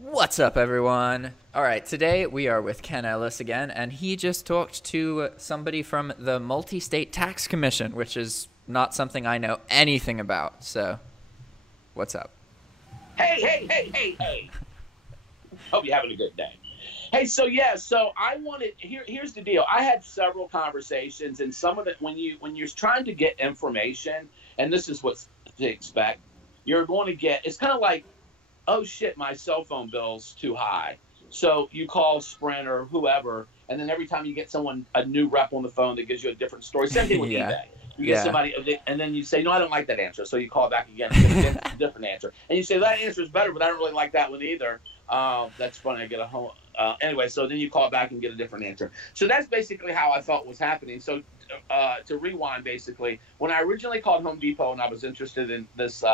What's up, everyone? All right, today we are with Ken Ellis again, and he just talked to somebody from the Multistate Tax Commission, which is not something I know anything about. So, what's up? Hey. Hope you're having a good day. Hey, so I wanted, here's the deal. I had several conversations, and some of it, when you're trying to get information, and this is what to expect, you're going to get, it's kind of like, oh shit, my cell phone bill's too high. So you call Sprint or whoever, and then every time you get a new rep on the phone that gives you a different story. Same thing with eBay. You get somebody, and then you say, no, I don't like that answer. So you call back again and get a different answer. And you say, that answer is better, but I don't really like that one either. That's funny. I get a home. Anyway, so then you call back and get a different answer. So that's basically how I felt was happening. So to rewind, basically, when I originally called Home Depot and I was interested in this,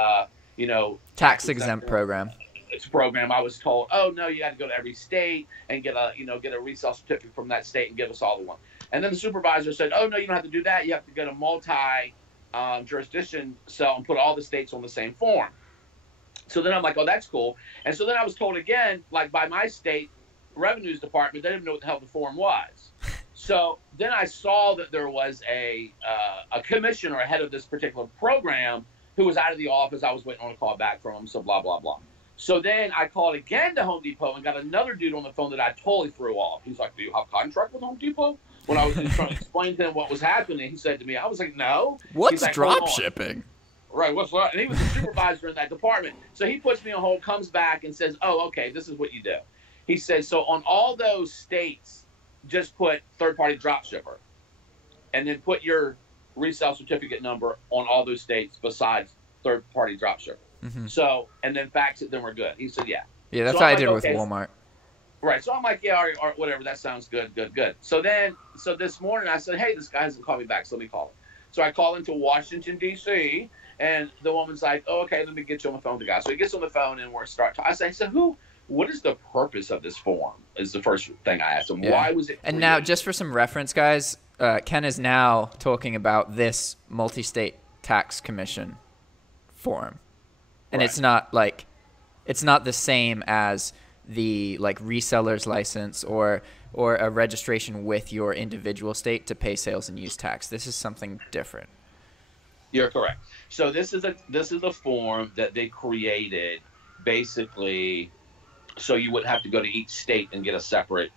tax exempt program. It's a program. I was told, oh no, you got to go to every state and get a resale certificate from that state and give us all the one. And then the supervisor said, oh no, you don't have to do that. You have to get a multi-jurisdiction cell and put all the states on the same form. So then I'm like, oh, that's cool. And so then I was told again, like by my state revenues department, they didn't know what the hell the form was. So then I saw that there was a commissioner ahead of this particular program who was out of the office. I was waiting on a call back from him. So blah, blah, blah. So then I called again to Home Depot and got another dude on the phone that I totally threw off. He's like, do you have a contract with Home Depot? When I was trying to explain to him what was happening, he said to me, I was like, no. What's like, drop shipping? Right, what's that? And he was the supervisor in that department. So he puts me on hold, comes back and says, oh, okay, this is what you do. He says, so on all those states, just put third-party drop shipper. And then put your resale certificate number on all those states besides third-party drop shipper. Mm-hmm. So, and then fax it, then we're good. He said, yeah. Yeah, that's so what I like, did with okay. Walmart. Right. So I'm like, yeah, all right, whatever. That sounds good. So this morning I said, hey, this guy hasn't called me back, so let me call him. So I call into Washington, D.C., and the woman's like, oh, okay, let me get you on the phone with the guy. So he gets on the phone, and we're starting to, I say, so what is the purpose of this form is the first thing I asked him. Yeah. Why was it created? And now, just for some reference, guys, Ken is now talking about this Multistate Tax Commission form. And right. it's not the same as the reseller's license or a registration with your individual state to pay sales and use tax. This is something different. You're correct. So this is a form that they created basically so you wouldn't have to go to each state and get a separate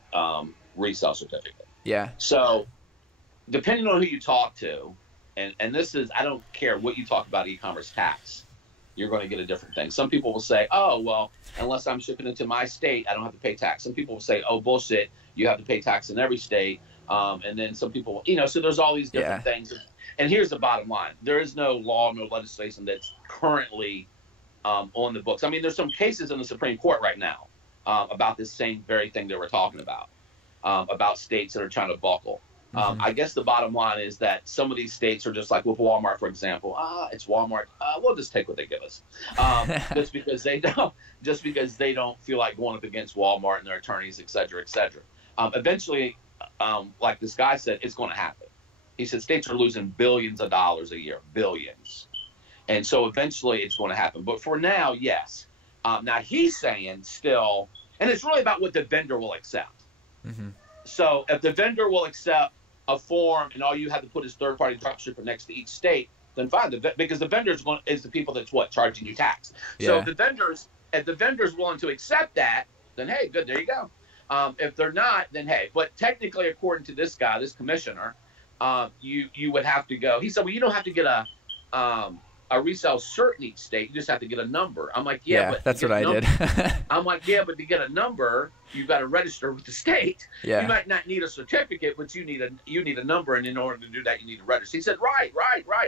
resale certificate. Yeah. So depending on who you talk to, and this is, I don't care what you talk about e-commerce tax, you're going to get a different thing. Some people will say, oh, well, unless I'm shipping into my state, I don't have to pay tax. Some people will say, oh, bullshit, you have to pay tax in every state. And then some people, so there's all these different things. And here's the bottom line. There is no law, no legislation that's currently on the books. I mean, there's some cases in the Supreme Court right now about this same very thing that we're talking about states that are trying to buckle. I guess the bottom line is that some of these states are just like with Walmart, for example. It's Walmart. We'll just take what they give us, just because they don't feel like going up against Walmart and their attorneys, et cetera, et cetera. Eventually, like this guy said, it's going to happen. He said states are losing billions of dollars a year, billions, and so eventually it's going to happen. But for now, yes. Now he's saying still, and it's really about what the vendor will accept. Mm-hmm. So if the vendor will accept a form and all you have to put is third-party dropshipper next to each state, then fine. Because the vendor is the people that's charging you tax. Yeah. So if the vendor's willing to accept that, then hey, good, there you go. If they're not, then hey. But technically, according to this guy, this commissioner, you would have to go. He said, well, you don't have to get a resale cert in each state. You just have to get a number. I'm like, yeah, but that's what I did. I'm like, yeah, but to get a number, you've got to register with the state. Yeah. You might not need a certificate, but you need a number, and in order to do that, you need to register. He said, right.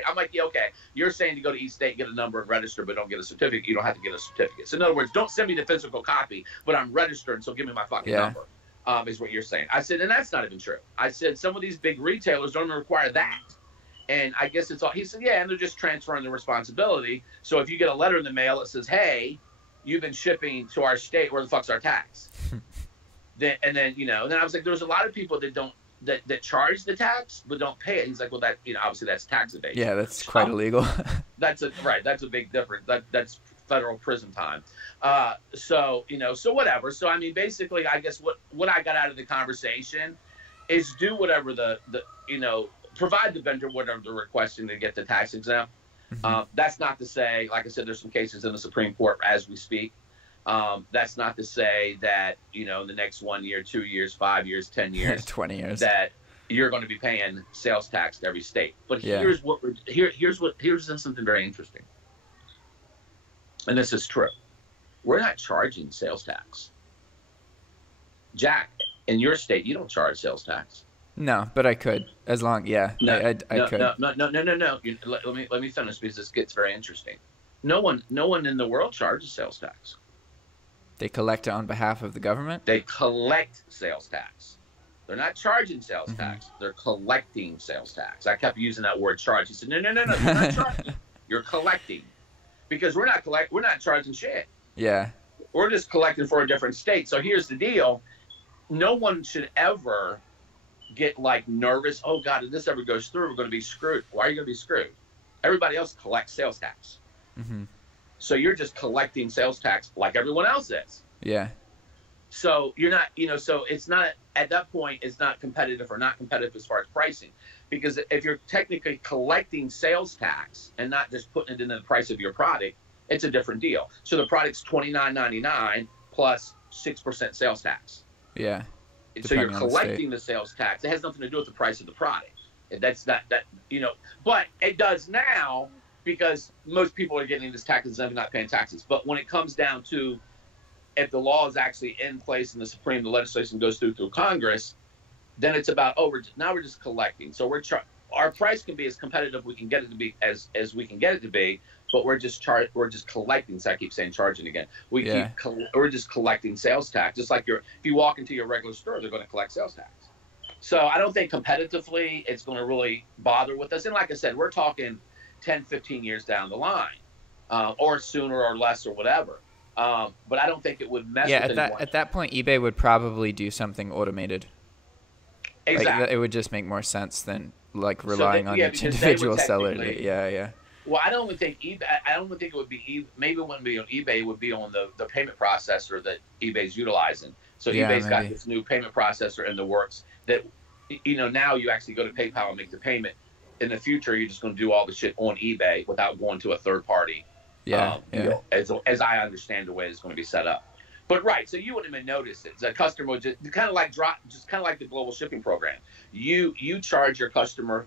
I'm like, yeah, okay. You're saying to go to each state, get a number, and register, but don't get a certificate. You don't have to get a certificate. So in other words, don't send me the physical copy, but I'm registered, so give me my fucking number. Is what you're saying. I said, and that's not even true. I said, some of these big retailers don't even require that. And I guess it's all, he said, yeah, and they're just transferring the responsibility. So if you get a letter in the mail that says, hey, you've been shipping to our state, where the fuck's our tax? then I was like, there's a lot of people that charge the tax but don't pay it. He's like, well, that, obviously that's tax evasion. Yeah, that's quite illegal. That's a big difference. That's federal prison time. So whatever. So I mean, basically, I guess what I got out of the conversation is do whatever provide the vendor whatever they're requesting to get the tax exempt. That's not to say, like I said, there's some cases in the Supreme Court as we speak. That's not to say that, in the next 1 year, 2 years, 5 years, 10 years, 20 years, that you're going to be paying sales tax to every state. But here's something very interesting. And this is true. We're not charging sales tax. Jack, in your state, you don't charge sales tax. No, but I could, as long, I could. No. Let me finish, because this gets very interesting. No one in the world charges sales tax. They collect it on behalf of the government? They collect sales tax. They're not charging sales tax. They're collecting sales tax. I kept using that word charge. He said, no, you're not charging. You're collecting. Because we're not charging shit. Yeah. We're just collecting for a different state. So here's the deal. No one should ever get nervous. Oh God, if this ever goes through, we're going to be screwed. Why are you going to be screwed? Everybody else collects sales tax. So you're just collecting sales tax like everyone else is. Yeah. So you're not, so it's not, at that point, it's not competitive or not competitive as far as pricing. Because if you're technically collecting sales tax and not just putting it into the price of your product, it's a different deal. So the product's $29.99 plus 6% sales tax. Yeah. So you're collecting the sales tax. It has nothing to do with the price of the product. That's not but it does now, because most people are getting this tax exempt and not paying taxes. But when it comes down to, if the law is actually in place in the legislation goes through Congress, then it's about, we're just collecting. So our price can be as competitive we can get it to be as we can get it to be, but we're just collecting. So I keep saying charging again. We're just collecting sales tax. Just like if you walk into your regular store, they're going to collect sales tax. So I don't think competitively it's going to really bother with us. And like I said, we're talking 10, 15 years down the line, or sooner or less or whatever. But I don't think it would mess with anyone. At that point, eBay would probably do something automated. Exactly. It would just make more sense than relying on each individual seller. Yeah. Well, I don't think eBay. I don't think it would be. Maybe it wouldn't be on eBay. It would be on the payment processor that eBay's utilizing. So eBay's got this new payment processor in the works that, now you actually go to PayPal and make the payment. In the future, you're just going to do all the shit on eBay without going to a third party. As I understand the way it's going to be set up. But so you wouldn't even notice it. The customer would just kind of like the global shipping program. You charge your customer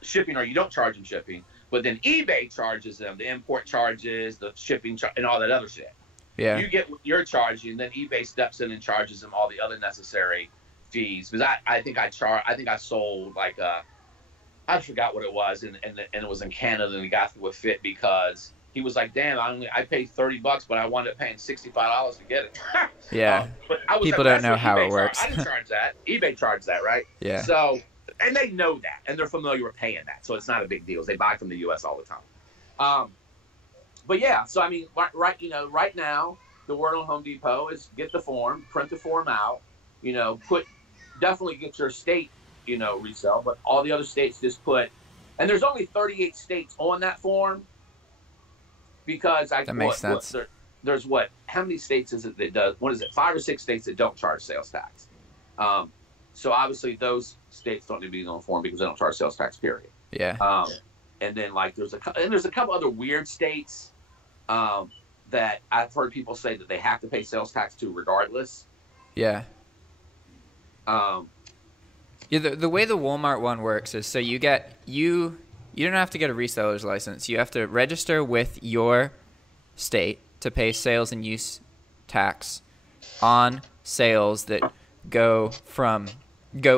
shipping, or you don't charge them shipping, but then eBay charges them the import charges, the shipping and all that other shit. Yeah. You get what you're charging, then eBay steps in and charges them all the other necessary fees. Because I think I sold I forgot what it was, and it was in Canada, and he got through a fit because he was like, "Damn, I paid $30, but I wound up paying $65 to get it." Yeah. But people don't know how it works. I didn't charge that. eBay charged that, right? Yeah. So, and they know that, and they're familiar with paying that, so it's not a big deal. They buy from the U.S. all the time. But yeah, so I mean, right now, the word on Home Depot is get the form, print the form out, definitely get your state, resell, but all the other states just put, and there's only 38 states on that form, because that makes sense. There's how many states is it that does, 5 or 6 states that don't charge sales tax. So obviously those states don't need to be on the form because they don't charge sales tax, period. Yeah. And then there's a couple other weird states that I've heard people say that they have to pay sales tax to regardless. Yeah. The way the Walmart one works is, so you don't have to get a reseller's license. You have to register with your state to pay sales and use tax on sales that go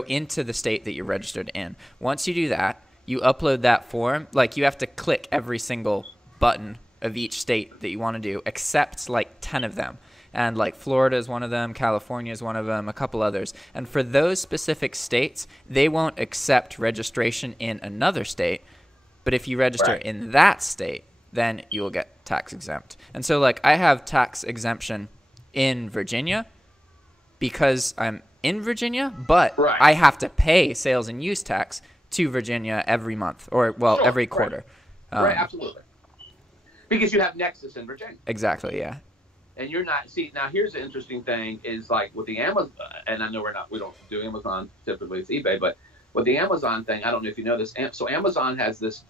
into the state that you're registered in. Once you do that, you upload that form. You have to click every single button of each state that you want to do, except 10 of them. And Florida is one of them, California is one of them, a couple others. And for those specific states, they won't accept registration in another state. But if you register in that state, then you will get tax exempt. And so I have tax exemption in Virginia because I'm in Virginia, but I have to pay sales and use tax to Virginia every month, or every quarter. Right, absolutely. Because you have Nexus in Virginia. Exactly. Yeah. And you're not, see, now here's the interesting thing is like with the Amazon, and I know we don't do Amazon, typically it's eBay, but with the Amazon thing, I don't know if you know this. So Amazon has this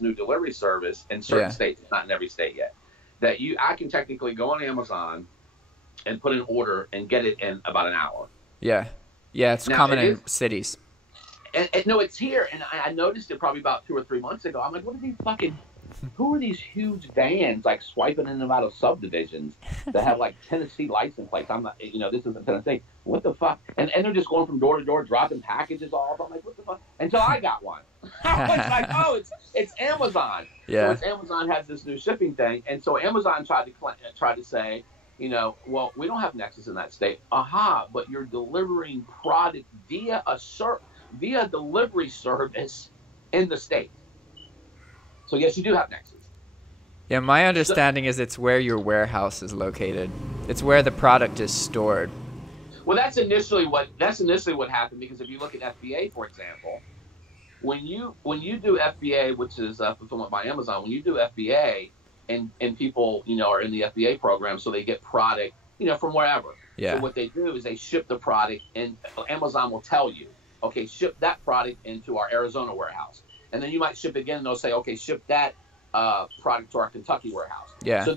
new delivery service in certain states, not in every state yet, that I can technically go on Amazon and put an order and get it in about an hour. Yeah. Yeah. It's common in cities. And no, it's here. And I noticed it probably about 2 or 3 months ago. I'm like, who are these huge vans like swiping in and out of subdivisions that have like Tennessee license plates? I'm not, this isn't Tennessee. What the fuck? And they're just going from door to door, dropping packages off. I'm like, what the fuck? Until I got one. I was like, oh, it's Amazon. Yeah. So Amazon has this new shipping thing. And so Amazon tried to say, well, we don't have Nexus in that state. But you're delivering product via delivery service in the state. So yes, you do have Nexus. Yeah, my understanding is it's where your warehouse is located. It's where the product is stored. Well, that's initially what happened, because if you look at FBA, for example, when you do FBA, which is fulfillment by Amazon, when you do FBA and people are in the FBA program, so they get product from wherever. Yeah. So what they do is they ship the product, and Amazon will tell you, okay, ship that product into our Arizona warehouse. And then you might ship again, and they'll say, okay, ship that product to our Kentucky warehouse. Yeah. So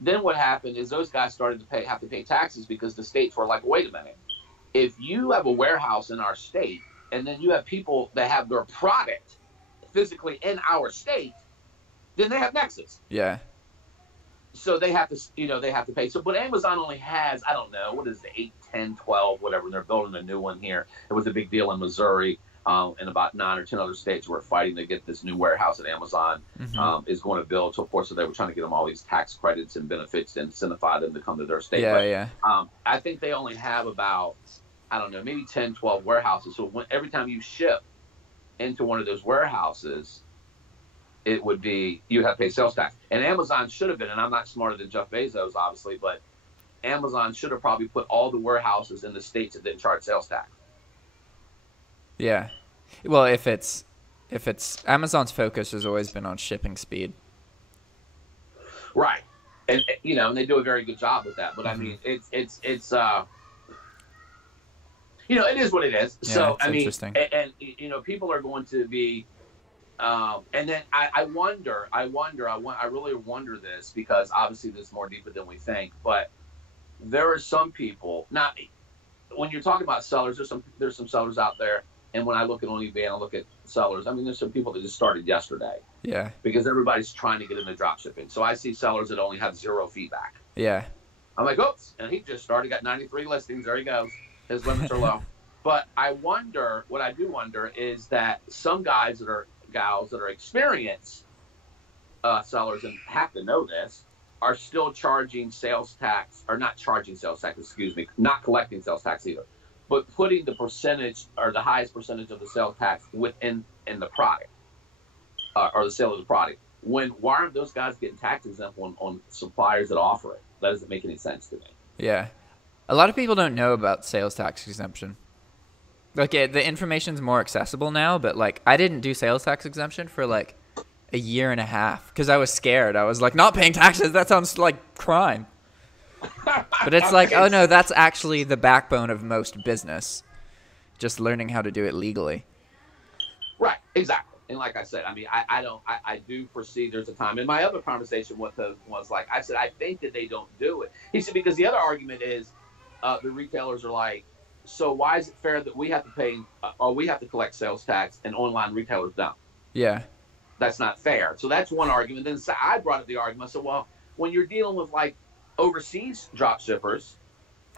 then what happened is those guys started to have to pay taxes, because the states were like, wait a minute. If you have a warehouse in our state, and then you have people that have their product physically in our state, then they have Nexus. Yeah. So they have to pay. So, but Amazon only has, I don't know, what is it, 8, 10, 12, whatever. And they're building a new one here. It was a big deal in Missouri. And about 9 or 10 other states were fighting to get this new warehouse that Amazon is going to build. So, of course, they were trying to get them all these tax credits and benefits and incentivize them to come to their state. Yeah. I think they only have about, I don't know, maybe 10, 12 warehouses. So every time you ship into one of those warehouses, it would be, you'd have to pay sales tax. And Amazon should have been, and I'm not smarter than Jeff Bezos, obviously, but Amazon should have probably put all the warehouses in the states that didn't charge sales tax. Yeah. Well, if it's Amazon's focus has always been on shipping speed. Right. And and they do a very good job with that. But I mean, it's it is what it is. Yeah, so I mean, interesting. and people are going to be and then I really wonder this, because obviously this is more deeper than we think, but there are some people, not when you're talking about sellers, there's some sellers out there. And when I look at eBay and I look at sellers, I mean, there's some people that just started yesterday. Yeah. Because everybody's trying to get into drop shipping. So I see sellers that only have 0 feedback. Yeah. I'm like, oops. And he just started, got 93 listings. There he goes. His limits are low. But what I do wonder is that some gals that are experienced sellers and have to know this, are still charging sales tax, or not charging sales tax, not collecting sales tax either, but putting the percentage or the highest percentage of the sales tax within the product or the sale of the product. Why aren't those guys getting tax exempt on suppliers that offer it? That doesn't make any sense to me. Yeah. A lot of people don't know about sales tax exemption. Like, the information's more accessible now, but like, I didn't do sales tax exemption for like a year and a half because I was scared. I was like, not paying taxes, that sounds like crime. But it's like, oh no, that's actually the backbone of most business. Just learning how to do it legally. Right, exactly. And like I said, I mean, I do foresee there's a time. And my other conversation with him was like, I said, I think that they don't do it. He said, because the other argument is the retailers are like, so why is it fair that we have to pay, or we have to collect sales tax and online retailers don't? Yeah. That's not fair. So that's one argument. Then I brought up the argument. I said, well, when you're dealing with like overseas drop shippers,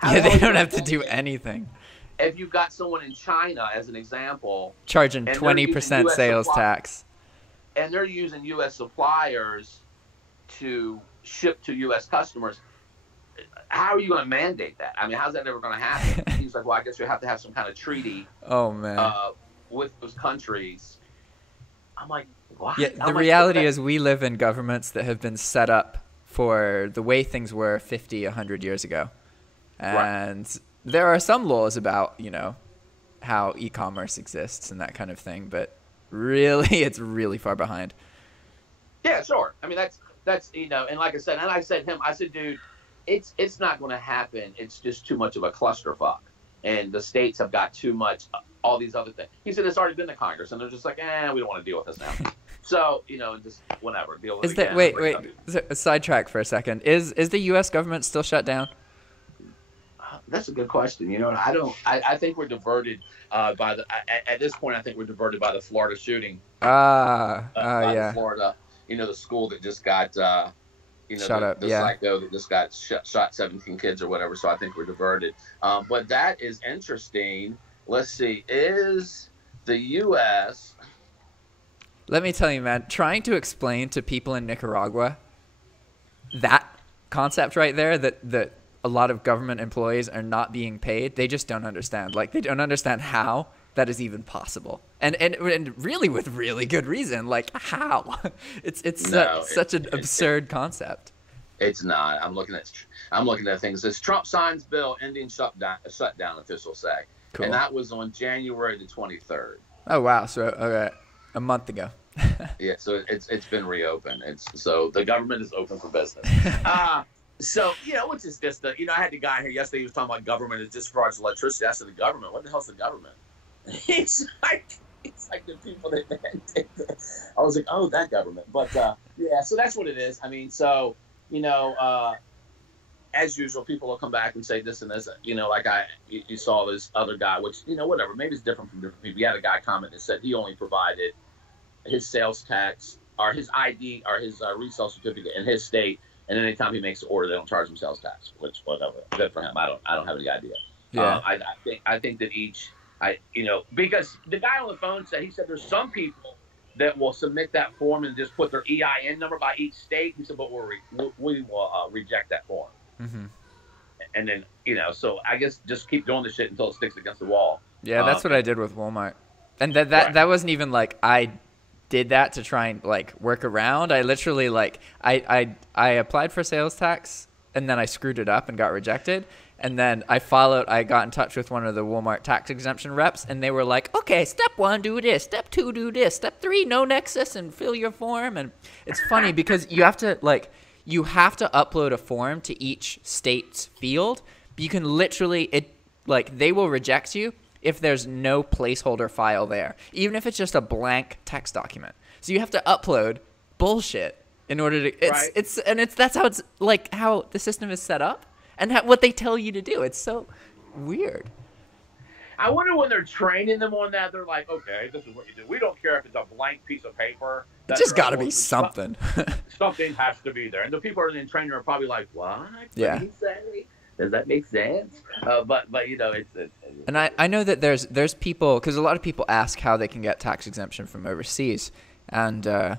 yeah, they don't have to do anything. If you've got someone in China, as an example, charging 20% sales tax, and they're using U.S. suppliers to ship to U.S. customers, how are you going to mandate that? I mean, how's that ever going to happen? He's like, well, I guess you have to have some kind of treaty. Oh man. With those countries. I'm like, what? Yeah, the reality is we live in governments that have been set up for the way things were 50, 100 years ago. And there are some laws about, how e-commerce exists and that kind of thing, but really, it's really far behind. Yeah, sure. I mean, that's, and like I said, dude, it's not going to happen. It's just too much of a clusterfuck, and the states have got too much, all these other things. He said it's already been to Congress, and they're just like, we don't want to deal with this now. So, just whatever, deal with it again. Wait, sidetrack for a second. Is the U.S. government still shut down? That's a good question. I think we're diverted at this point. I think we're diverted by the Florida shooting. Yeah. Florida, the school that just got, the psycho that just got shot 17 kids or whatever. So I think we're diverted. But that is interesting. Let's see. Is the U.S. Let me tell you, man, trying to explain to people in Nicaragua that concept right there, that a lot of government employees are not being paid, they just don't understand. Like, they don't understand how that is even possible. And really with really good reason. Like, how? It's such an absurd concept. It's not. I'm looking at things. This Trump signs bill ending shutdown, officials say. Cool. And that was on January the 23rd. Oh, wow. So, okay, a month ago. Yeah, so it's been reopened. So the government is open for business. So, which is just I had the guy here yesterday. He was talking about government is just as far as electricity. I said, the government? What the hell's the government? It's like the people that mandate this. I was like, oh, that government. But yeah, so that's what it is. I mean, so as usual, people will come back and say this and this. Like you saw this other guy, which whatever. Maybe it's different from different people. You had a guy comment that said he only provided his sales tax or his ID or his resale certificate in his state. And anytime he makes an order, they don't charge him sales tax, which whatever. Good for him. I don't have any idea. Yeah. I think that because the guy on the phone said there's some people that will submit that form and just put their EIN number by each state. He said, but we will reject that form. Mm-hmm. And then so I guess just keep doing the shit until it sticks against the wall. Yeah, that's what I did with Walmart, and that wasn't even like I did that to try and like work around. I literally I applied for sales tax and then I screwed it up and got rejected. And then I got in touch with one of the Walmart tax exemption reps, and they were like, okay, step 1, do this. Step 2, do this. Step 3, no nexus and fill your form. And it's funny because you have to upload a form to each state's field. You can literally, they will reject you if there's no placeholder file there, even if it's just a blank text document. So you have to upload bullshit in order to, that's how it's like how the system is set up and what they tell you to do. It's so weird. I wonder when they're training them on that, they're like, okay, this is what you do. We don't care if it's a blank piece of paper. It just got to be something. Something has to be there. And the people in training are probably like, what? Yeah. What did he say? Does that make sense? But it's and I know that there's people, because a lot of people ask how they can get tax exemption from overseas, and I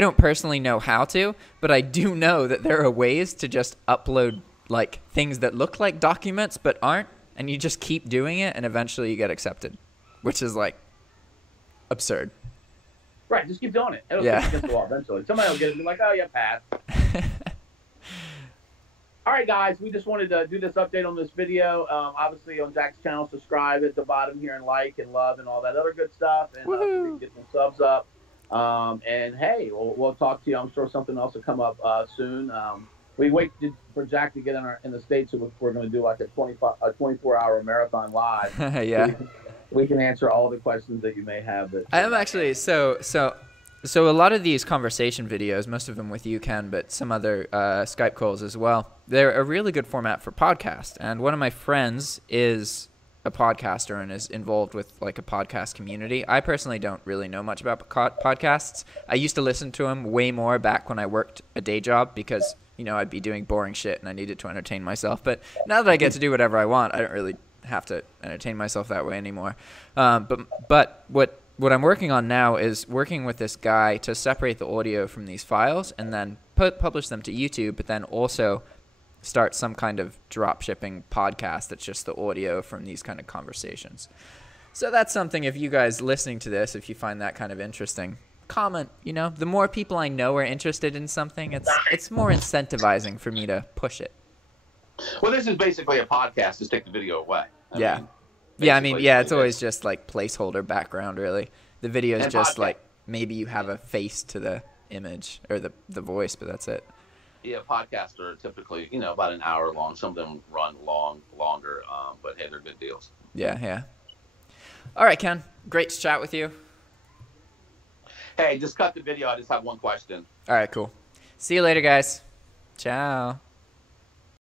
don't personally know how to, but I do know that there are ways to just upload things that look like documents but aren't, and you just keep doing it, and eventually you get accepted, which is absurd. Right, just keep doing it. It'll yeah. Against the wall eventually. Somebody will get it and be like, oh yeah, pass. All right, guys, we just wanted to do this update on this video. Obviously, on Jack's channel, subscribe at the bottom here and like and love and all that other good stuff. And so we can get some subs up. And, hey, we'll talk to you. I'm sure something else will come up soon. We waited for Jack to get in the States, so we're going to do a 24-hour marathon live. Yeah. So we can answer all the questions that you may have. I am actually So a lot of these conversation videos, most of them with you, Ken, but some other Skype calls as well, they're a really good format for podcast. And one of my friends is a podcaster and is involved with a podcast community. I personally don't really know much about podcasts. I used to listen to them way more back when I worked a day job because, I'd be doing boring shit and I needed to entertain myself. But now that I get to do whatever I want, I don't really have to entertain myself that way anymore. But what I'm working on now is working with this guy to separate the audio from these files and then publish them to YouTube, but then also start some kind of drop shipping podcast that's just the audio from these kind of conversations. So that's something, if you guys listening to this, if you find that kind of interesting, comment. The more people I know are interested in something, it's more incentivizing for me to push it. Well, this is basically a podcast. Just take the video away. I mean, it's always just placeholder background, really. The video is just maybe you have a face to the image or the voice, but that's it. Yeah, podcasts are typically, you know, about an hour long. Some of them run longer, but hey, they're good deals. Yeah, yeah. All right, Ken. Great to chat with you. Hey, just cut the video. I just have one question. All right, cool. See you later, guys. Ciao.